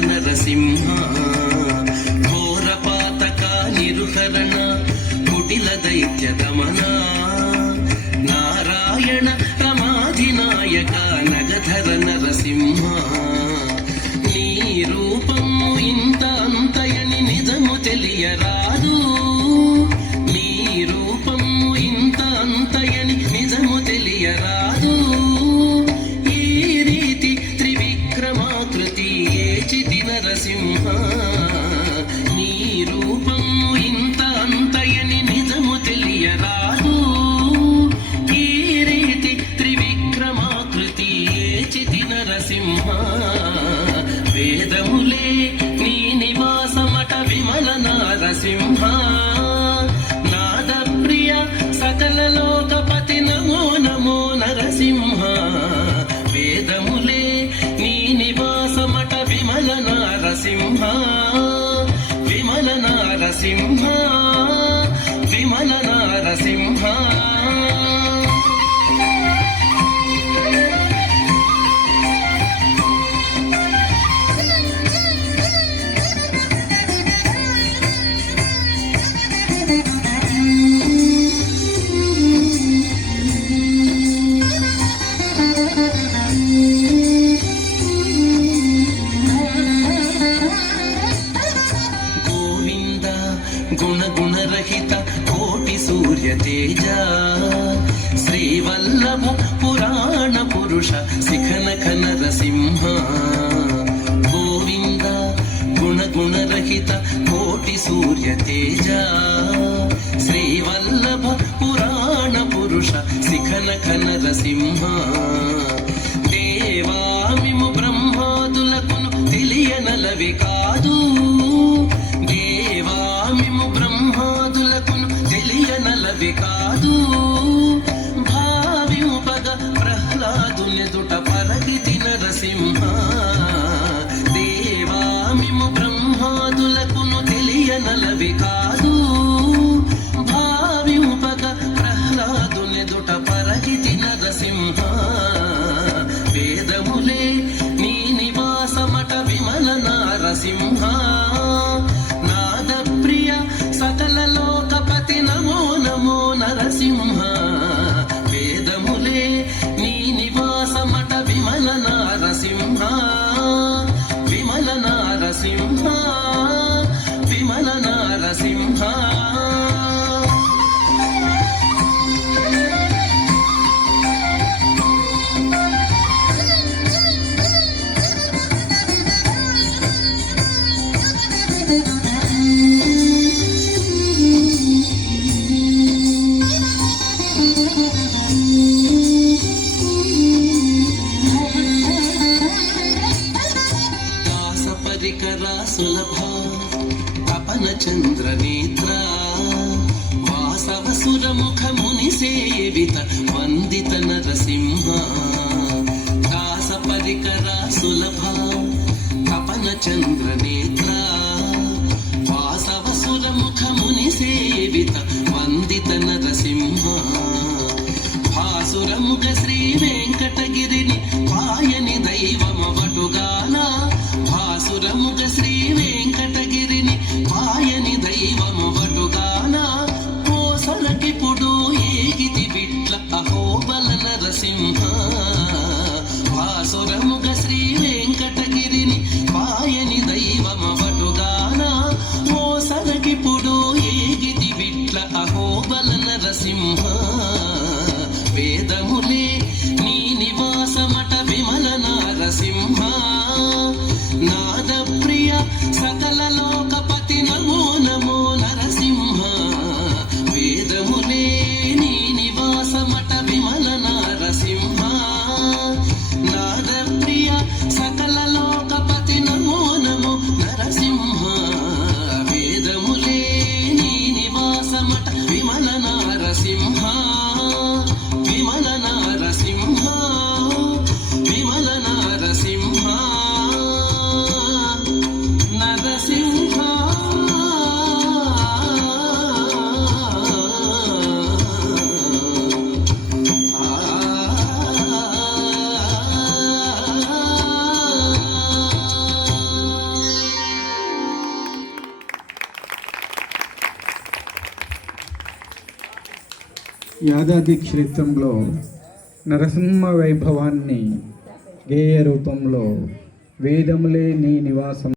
నరసింహ ఘోరపాతక నిరుహరణ కుటిల దైత్య దమన నారాయణ రమాధినాయక నగధర నరసింహ నీ రూపము ఇంత అంతయని నిజము తెలియరాదు నీ రూపము ఇంత అంతయని నిజము తెలియరాదు నరసింహ నీ రూపము ఇంత అంతయని నిజము తెలియరాదు ఈ రీతి త్రివిక్రమాకృతి ఏచితి నరసింహ వేదములే నీ నివాసమట విమల నరసింహ నాద ప్రియ సకల లోకపతి నమో నమో నరసింహ వేదములే నీ నివాసమట విమల నరసింహ విమల నరసింహ విమల నరసింహ గుణగుణరహిత కోటి సూర్య తేజ శ్రీవల్లభ పురాణ పురుష శిఖనఖ నరసింహ గోవింద గుణగుణరహిత కోటి సూర్య తేజ శ్రీవల్లభ పురాణ పురుష శిఖనఖ నరసింహ దేవామిము బ్రహ్మాదులకును తెలియనలవి కాదు దేవామిము బ్రహ్మాదులకును తెలియనలవి కాదు భావింపగ ప్రహ్లాదునెదుట పరగితి నరసింహ దేవామిము బ్రహ్మాదులకును తెలియనలవి కాదు భావింపగ ప్రహ్లాదునెదుట పరగితి నరసింహ వేదములే నీ నివాసమట విమల నరసింహ నాద ప్రియ సకల లోకపతి నమో నమో నరసింహ వేదములే నీ నివాసమట విమల నరసింహ విమల నరసింహ విమల నరసింహ సులభ తపన చంద్ర నేత్ర వాసవ సురముఖ ముని సేవిత వందిత నరసింహ దాస పరికర సులభ తపన చంద్ర నేత్ర వాసవ సురముఖ ముని సేవిత వందిత నరసింహ భాసురముఖ శ్రీ వెంకటగిరిని పాయని దైవమవటుగాన భాసురముఖ శ్రీ వెంకటగిరిని పాయని దైవమవటుగాన కోసలకిపుడు ఏగితి బిట్ల అహోబల నరసింహ భాసురముఖ శ్రీ వెంకటగిరిని పాయని దైవమవటుగాన కోసలకిపుడు ఏగితి బిట్ల అహోబల నరసింహ వేదములే నీ నివాసమట విమల నరసింహ నాద ప్రియ యాదాద్రి క్షేత్రంలో నరసింహ వైభవాన్ని గేయ రూపంలో వేదములే నీ నివాసం